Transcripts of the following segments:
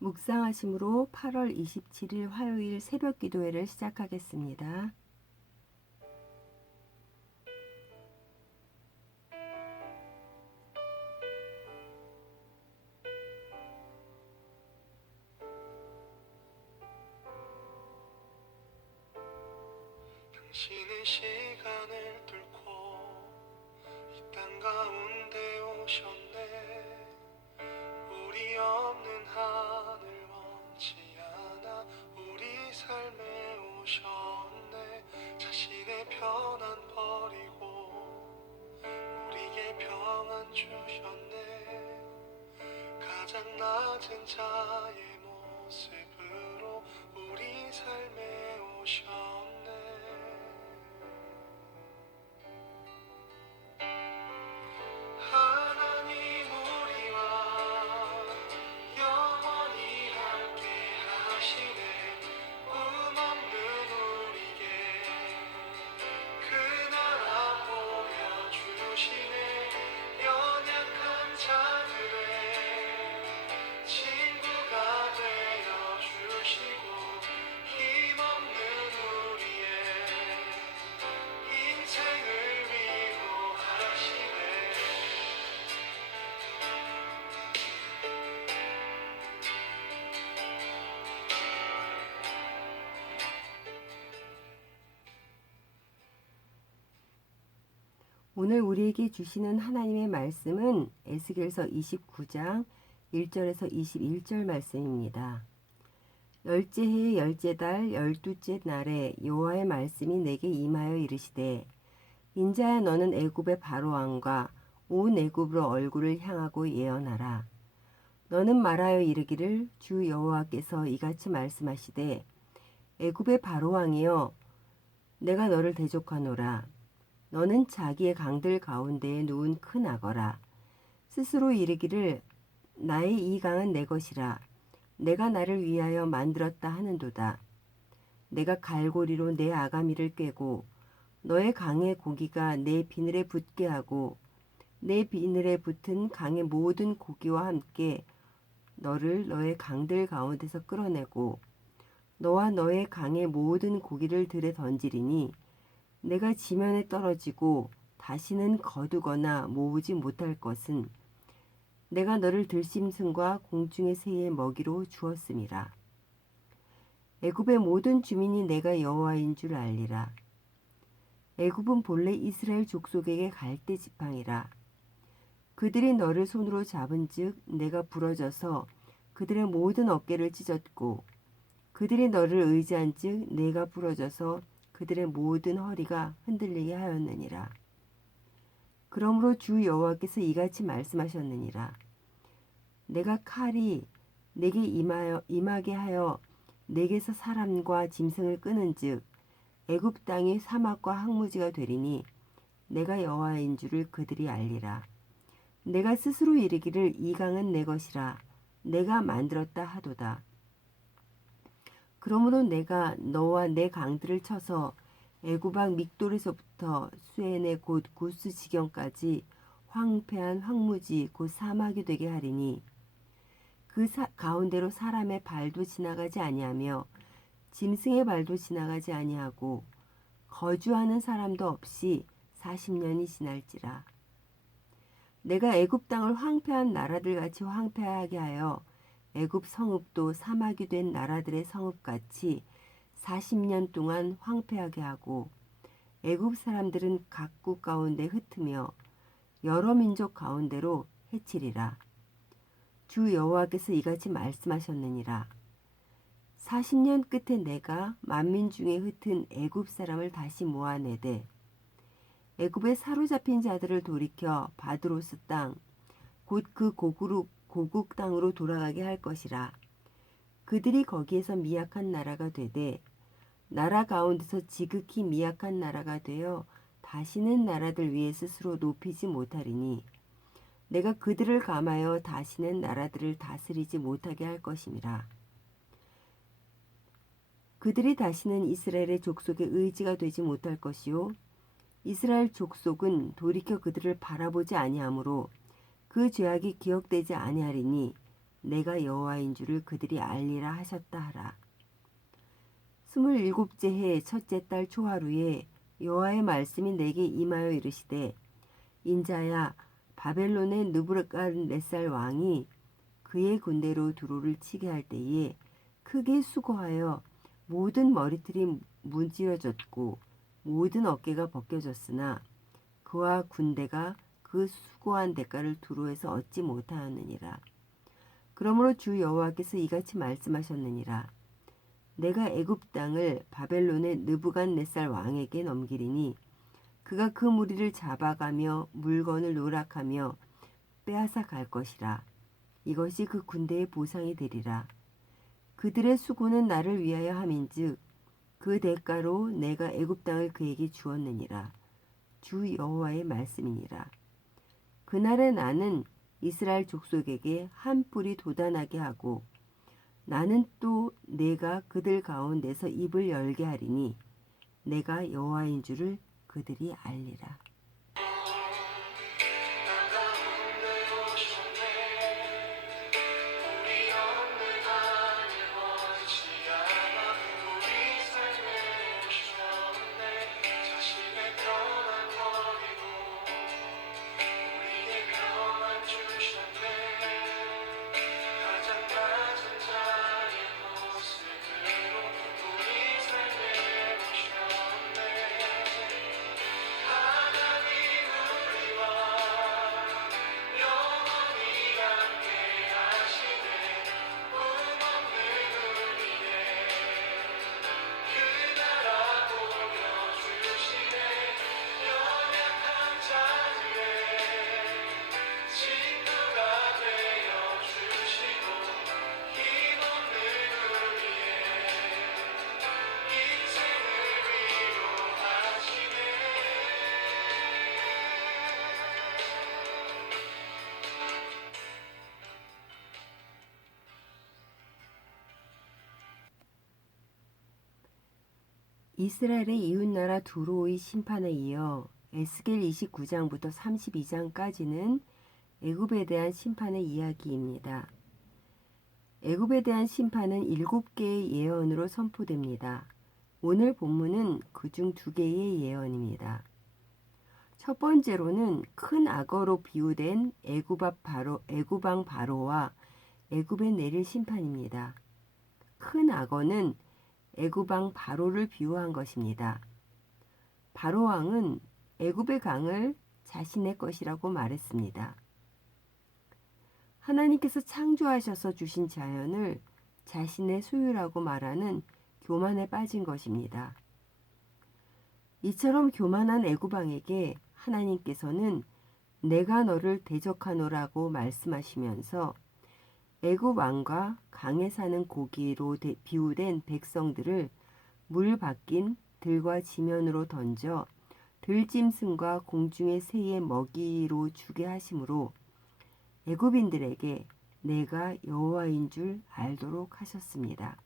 묵상하심으로 8월 27일 화요일 새벽 기도회를 시작하겠습니다. 당신의 시간을 뚫고 이 땅 가운데 오셨네. 우리 없는 하늘 원치 않아 우리 삶에 오셨네. 자신의 편안 버리고 우리에게 평안 주셨네. 가장 낮은 자의 모습으로 우리 삶에 오셨네. 하나님 우리와 영원히 함께 하시네. 꿈 없는 우리에게 그 나라 보여주시네. 연약한 자들의 친구가 되어주시고 힘없는 우리의 인생을 위로하시네. 오늘 우리에게 주시는 하나님의 말씀은 에스겔서 29장 1절에서 21절 말씀입니다. 열째 해 열째 달 열두째 날에 여호와의 말씀이 내게 임하여 이르시되 인자야 너는 애굽의 바로 왕과 온 애굽으로 얼굴을 향하고 예언하라. 너는 말하여 이르기를 주 여호와께서 이같이 말씀하시되 애굽의 바로 왕이여 내가 너를 대적하노라. 너는 자기의 강들 가운데에 누운 큰 악어라. 스스로 이르기를 나의 이 강은 내 것이라. 내가 나를 위하여 만들었다 하는도다. 내가 갈고리로 내 아가미를 꿰고 너의 강의 고기가 내 비늘에 붙게 하고 내 비늘에 붙은 강의 모든 고기와 함께 너를 너의 강들 가운데서 끌어내고 너와 너의 강의 모든 고기를 들에 던지리니 내가 지면에 떨어지고 다시는 거두거나 모으지 못할 것은 내가 너를 들짐승과 공중의 새의 먹이로 주었음이라. 애굽의 모든 주민이 내가 여호와인 줄 알리라. 애굽은 본래 이스라엘 족속에게 갈대 지팡이라. 그들이 너를 손으로 잡은즉 내가 부러져서 그들의 모든 어깨를 찢었고 그들이 너를 의지한즉 내가 부러져서 그들의 모든 허리가 흔들리게 하였느니라. 그러므로 주 여호와께서 이같이 말씀하셨느니라. 내가 칼이 내게 임하게 하여 내게서 사람과 짐승을 끄는즉 애굽 땅이 사막과 항무지가 되리니 내가 여호와인 줄을 그들이 알리라. 내가 스스로 이르기를 이 강은 내 것이라. 내가 만들었다 하도다. 그러므로 내가 너와 내 강들을 쳐서 애굽왕 믹돌에서부터 수엔의 곧 구스 지경까지 황폐한 황무지 곧 사막이 되게 하리니 그 가운데로 사람의 발도 지나가지 아니하며 짐승의 발도 지나가지 아니하고 거주하는 사람도 없이 40년이 지날지라. 내가 애굽 땅을 황폐한 나라들 같이 황폐하게 하여 애굽 성읍도 사막이 된 나라들의 성읍같이 40년 동안 황폐하게 하고 애굽 사람들은 각국 가운데 흩으며 여러 민족 가운데로 해치리라. 주 여호와께서 이같이 말씀하셨느니라. 40년 끝에 내가 만민 중에 흩은 애굽 사람을 다시 모아내되 애굽에 사로잡힌 자들을 돌이켜 바드로스 땅 곧 그 고국 땅으로 돌아가게 할 것이라. 그들이 거기에서 미약한 나라가 되되 나라 가운데서 지극히 미약한 나라가 되어 다시는 나라들 위에 스스로 높이지 못하리니 내가 그들을 감하여 다시는 나라들을 다스리지 못하게 할 것임이라. 그들이 다시는 이스라엘의 족속의 의지가 되지 못할 것이요 이스라엘 족속은 돌이켜 그들을 바라보지 아니하므로 그 죄악이 기억되지 아니하리니 내가 여호와인 줄을 그들이 알리라 하셨다 하라. 27째 해 첫째 달 초하루에 여호와의 말씀이 내게 임하여 이르시되 인자야 바벨론의 느부갓네살 왕이 그의 군대로 두로를 치게 할 때에 크게 수고하여 모든 머리털이 문지러졌고 모든 어깨가 벗겨졌으나 그와 군대가 그 수고한 대가를 두로에서 얻지 못하였느니라. 그러므로 주 여호와께서 이같이 말씀하셨느니라. 내가 애굽 땅을 바벨론의 느부갓네살 왕에게 넘기리니 그가 그 무리를 잡아가며 물건을 노락하며 빼앗아 갈 것이라. 이것이 그 군대의 보상이 되리라. 그들의 수고는 나를 위하여 함인즉 그 대가로 내가 애굽 땅을 그에게 주었느니라. 주 여호와의 말씀이니라. 그날에 나는 이스라엘 족속에게 한 뿔이 돋아나게 하고 나는 또 내가 그들 가운데서 입을 열게 하리니 내가 여호와인 줄을 그들이 알리라. 이스라엘의 이웃나라 두로의 심판에 이어 에스겔 29장부터 32장까지는 애굽에 대한 심판의 이야기입니다. 애굽에 대한 심판은 7개의 예언으로 선포됩니다. 오늘 본문은 그중 2개의 예언입니다. 첫 번째로는 큰 악어로 비유된 애굽왕 바로와 애굽에 내릴 심판입니다. 큰 악어는 애굽왕 바로를 비유한 것입니다. 바로 왕은 애굽의 강을 자신의 것이라고 말했습니다. 하나님께서 창조하셔서 주신 자연을 자신의 소유라고 말하는 교만에 빠진 것입니다. 이처럼 교만한 애굽왕에게 하나님께서는 내가 너를 대적하노라고 말씀하시면서 애굽 왕과 강에 사는 고기로 비유된 백성들을 물 박긴 들과 지면으로 던져 들짐승과 공중의 새의 먹이로 주게 하심으로 애굽인들에게 내가 여호와인 줄 알도록 하셨습니다.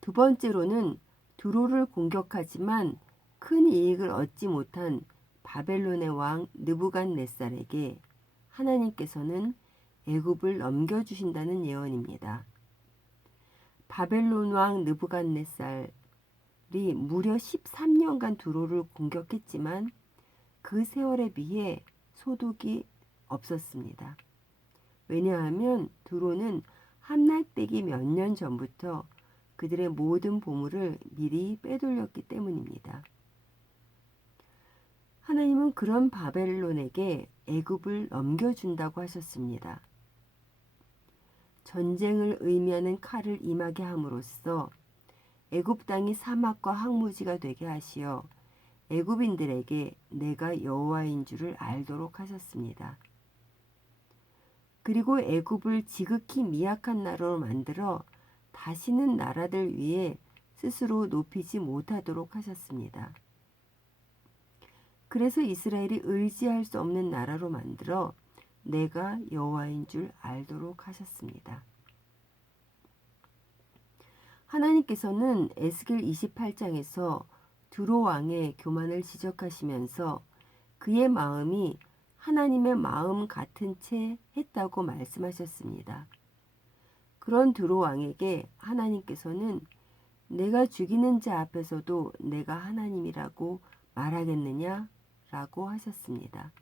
두 번째로는 두로를 공격하지만 큰 이익을 얻지 못한 바벨론의 왕 느부갓네살에게 하나님께서는 애굽을 넘겨주신다는 예언입니다. 바벨론 왕 느부갓네살이 무려 13년간 두로를 공격했지만 그 세월에 비해 소득이 없었습니다. 왜냐하면 두로는 함락되기 몇 년 전부터 그들의 모든 보물을 미리 빼돌렸기 때문입니다. 하나님은 그런 바벨론에게 애굽을 넘겨준다고 하셨습니다. 전쟁을 의미하는 칼을 임하게 함으로써 애굽 땅이 사막과 황무지가 되게 하시어 애굽인들에게 내가 여호와인 줄을 알도록 하셨습니다. 그리고 애굽을 지극히 미약한 나라로 만들어 다시는 나라들 위에 스스로 높이지 못하도록 하셨습니다. 그래서 이스라엘이 의지할 수 없는 나라로 만들어 내가 여호와인 줄 알도록 하셨습니다. 하나님께서는 에스겔 28장에서 두로 왕의 교만을 지적하시면서 그의 마음이 하나님의 마음 같은 채 했다고 말씀하셨습니다. 그런 두로 왕에게 하나님께서는 내가 죽이는 자 앞에서도 내가 하나님이라고 말하겠느냐? 라고 하셨습니다.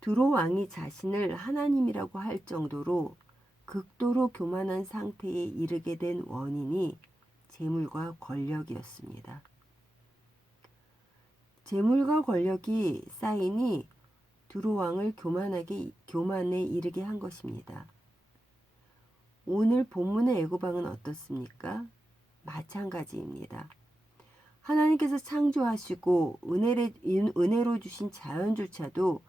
두로 왕이 자신을 하나님이라고 할 정도로 극도로 교만한 상태에 이르게 된 원인이 재물과 권력이었습니다. 재물과 권력이 쌓이니 두로 왕을 교만에 이르게 한 것입니다. 오늘 본문의 애고방은 어떻습니까? 마찬가지입니다. 하나님께서 창조하시고 은혜로 주신 자연조차도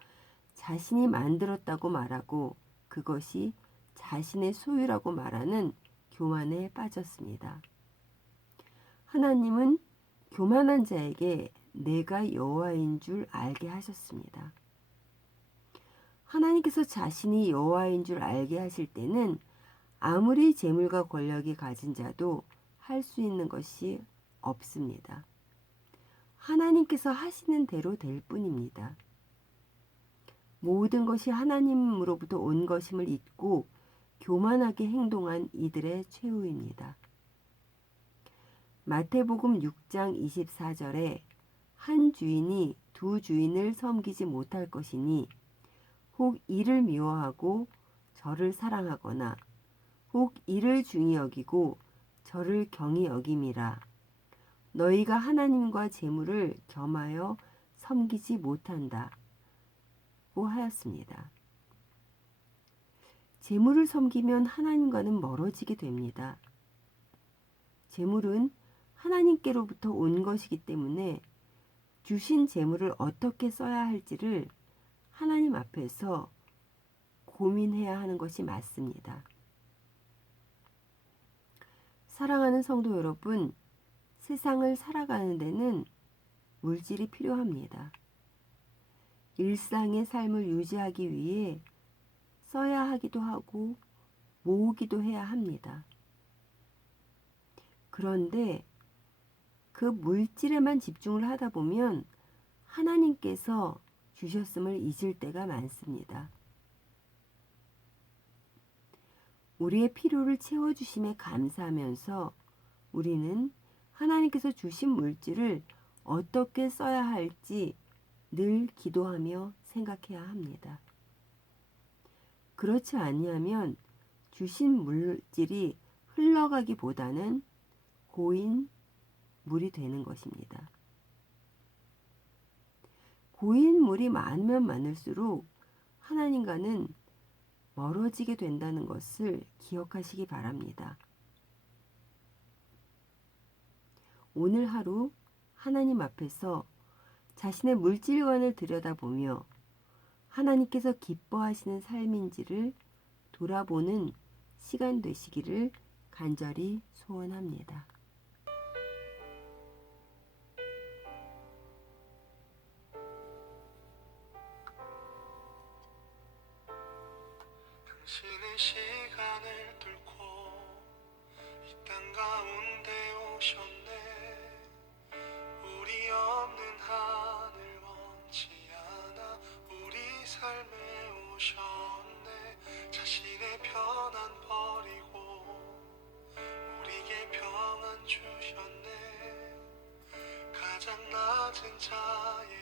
자신이 만들었다고 말하고 그것이 자신의 소유라고 말하는 교만에 빠졌습니다. 하나님은 교만한 자에게 내가 여호와인 줄 알게 하셨습니다. 하나님께서 자신이 여호와인 줄 알게 하실 때는 아무리 재물과 권력이 가진 자도 할 수 있는 것이 없습니다. 하나님께서 하시는 대로 될 뿐입니다. 모든 것이 하나님으로부터 온 것임을 잊고 교만하게 행동한 이들의 최후입니다. 마태복음 6장 24절에 한 주인이 두 주인을 섬기지 못할 것이니 혹 이를 미워하고 저를 사랑하거나 혹 이를 중히 여기고 저를 경히 여김이라. 너희가 하나님과 재물을 겸하여 섬기지 못한다고 하였습니다. 재물을 섬기면 하나님과는 멀어지게 됩니다. 재물은 하나님께로부터 온 것이기 때문에 주신 재물을 어떻게 써야 할지를 하나님 앞에서 고민해야 하는 것이 맞습니다. 사랑하는 성도 여러분, 세상을 살아가는 데는 물질이 필요합니다. 일상의 삶을 유지하기 위해 써야 하기도 하고 모으기도 해야 합니다. 그런데 그 물질에만 집중을 하다 보면 하나님께서 주셨음을 잊을 때가 많습니다. 우리의 필요를 채워주심에 감사하면서 우리는 하나님께서 주신 물질을 어떻게 써야 할지 늘 기도하며 생각해야 합니다. 그렇지 아니하면 주신 물질이 흘러가기보다는 고인 물이 되는 것입니다. 고인 물이 많으면 많을수록 하나님과는 멀어지게 된다는 것을 기억하시기 바랍니다. 오늘 하루 하나님 앞에서 자신의 물질관을 들여다보며 하나님께서 기뻐하시는 삶인지를 돌아보는 시간 되시기를 간절히 소원합니다. 당신은 시간을 뚫고 이 땅 가운데 오셨네. 우리 없는 하늘 원치 않아 우리 삶에 오셨네. 자신의 편안 버리고 우리에게 평안 주셨네. 가장 낮은 자의